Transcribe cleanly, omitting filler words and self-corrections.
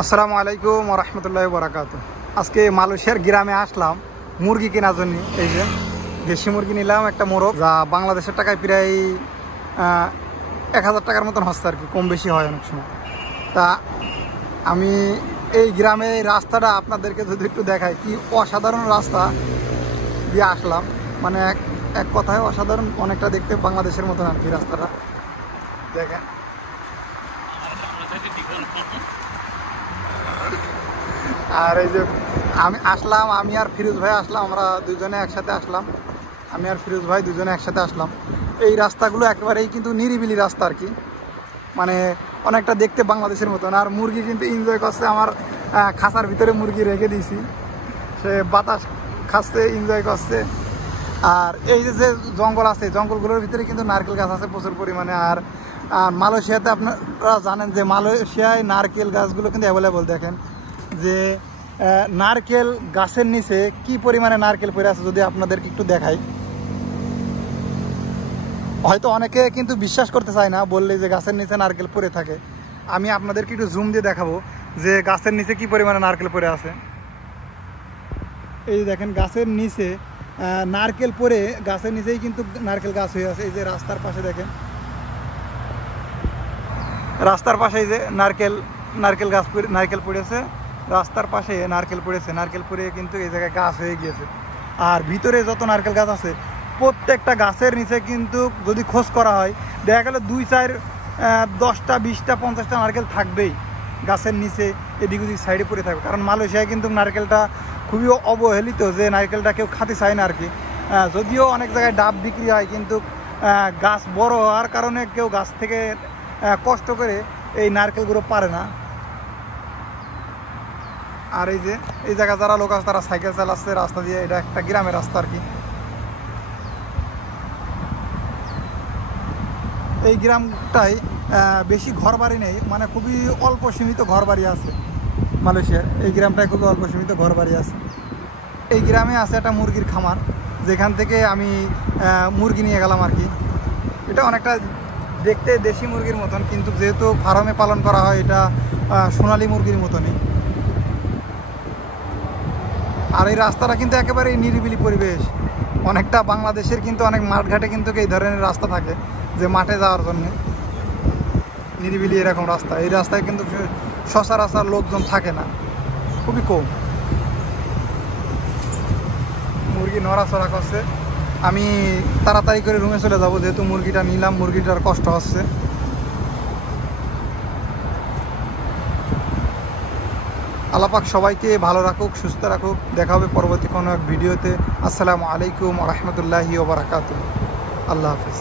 আসসালামু আলাইকুম ওয়া রাহমাতুল্লাহি ওয়া বারাকাতুহু। আজকে মালয়েশিয়ার গ্রামে আসলাম মুরগি কেনার জন্য। এই যে দেশি মুরগি নিলাম একটা মোরগ, যা বাংলাদেশের টাকায় প্রায় 1000 টাকার মতন হচ্ছে আর কি, কম বেশি হয় অনেক সময়। তা আমি এই গ্রামে রাস্তাটা আপনাদেরকে যদি একটু দেখাই, কি অসাধারণ রাস্তা দিয়ে আসলাম, মানে এক কথায় অসাধারণ, অনেকটা দেখতে বাংলাদেশের মতন আর কি রাস্তাটা দেখেন। আর এই যে আমি আর ফিরোজ ভাই আসলাম, আমরা দুজনে একসাথে আসলাম, আমি আর ফিরোজ ভাই দুজনে একসাথে আসলাম। এই রাস্তাগুলো একেবারেই কিন্তু নিরিবিলি রাস্তা আর কি, মানে অনেকটা দেখতে বাংলাদেশের মতন। আর মুরগি কিন্তু এনজয় করছে, আমার খাঁচার ভিতরে মুরগি রেখে দিয়েছি, সে বাতাস খাচ্ছে, এনজয় করছে। আর এই যে জঙ্গল আছে, জঙ্গলগুলোর ভিতরে কিন্তু নারকেল গাছ আছে প্রচুর পরিমাণে। আর মালয়েশিয়াতে আপনারা জানেন যে মালয়েশিয়ায় নারকেল গাছগুলো কিন্তু অ্যাভেলেবল। দেখেন যে নারকেল গাছের নিচে কি পরিমাণে নারকেল পড়ে আছে, যদি আপনাদেরকে একটু দেখাই। হয়তো অনেকে কিন্তু বিশ্বাস করতে চায় না, বললে যে গাছের নিচে নারকেল পড়ে থাকে। আমি আপনাদেরকে একটু জুম দিয়ে দেখাবো যে গাছের নিচে কি পরিমাণে নারকেল পড়ে আছে। এই দেখেন গাছের নিচে নারকেল পড়ে, গাছের নিচেই কিন্তু নারকেল গাছ হয়ে আছে। এই যে রাস্তার পাশে দেখেন, রাস্তার পাশে এই যে নারকেল গাছ নারকেল পড়েছে, রাস্তার পাশে নারকেল পড়েছে, নারকেল পড়ে কিন্তু এই জায়গায় গাছ হয়ে গিয়েছে। আর ভিতরে যত নারকেল গাছ আছে প্রত্যেকটা গাছের নিচে কিন্তু যদি খোঁজ করা হয়, দেখা গেল 2, 4, 10টা 20টা 50টা নারকেল থাকবেই গাছের নিচে, এদিক ওদিক সাইডে পড়ে থাকবে। কারণ মালয়েশিয়ায় কিন্তু নারকেলটা খুবই অবহেলিত, যে নারকেলটা কেউ খেতে চায় না আর কি। যদিও অনেক জায়গায় ডাব বিক্রি হয়, কিন্তু গাছ বড় হওয়ার কারণে কেউ গাছ থেকে কষ্ট করে এই নারকেলগুলো পারে না। আর এই যে এই জায়গা যারা লোক আছে তারা সাইকেল চালাচ্ছে রাস্তা দিয়ে, এটা একটা গ্রামের রাস্তা আর কি। এই গ্রামটায় বেশি ঘর বাড়ি নেই, মানে খুবই অল্প সীমিত ঘর বাড়ি আছে মালয়েশিয়ার। এই গ্রামটায় খুবই অল্প সীমিত ঘর বাড়ি আছে। এই গ্রামে আছে একটা মুরগির খামার, যেখান থেকে আমি মুরগি নিয়ে গেলাম আর কি। এটা অনেকটা দেখতে দেশি মুরগির মতন, কিন্তু যেহেতু ফার্মে পালন করা হয়, এটা সোনালী মুরগির মতনই। আর এই রাস্তাটা কিন্তু একেবারেই নিরিবিলি পরিবেশ, অনেকটা বাংলাদেশের কিন্তু অনেক মাঠঘাটে কিন্তু এই ধরনের রাস্তা থাকে, যে মাঠে যাওয়ার জন্য নিরিবিলি এরকম রাস্তা। এই রাস্তায় কিন্তু সচরাচর লোকজন থাকে না, খুবই কম। মুরগি নড়াচড়া করছে, আমি তাড়াতাড়ি করে রুমে চলে যাব, যেহেতু মুরগিটা নিলাম, মুরগিটার কষ্ট হচ্ছে। আল্লাহ পাক সবাইকে ভালো রাখুক, সুস্থ রাখুক। দেখা হবে পরবর্তী কোনো এক ভিডিওতে। আসসালামু আলাইকুম ওয়া রাহমাতুল্লাহি ওয়া বারাকাতুহু। আল্লাহ হাফিজ।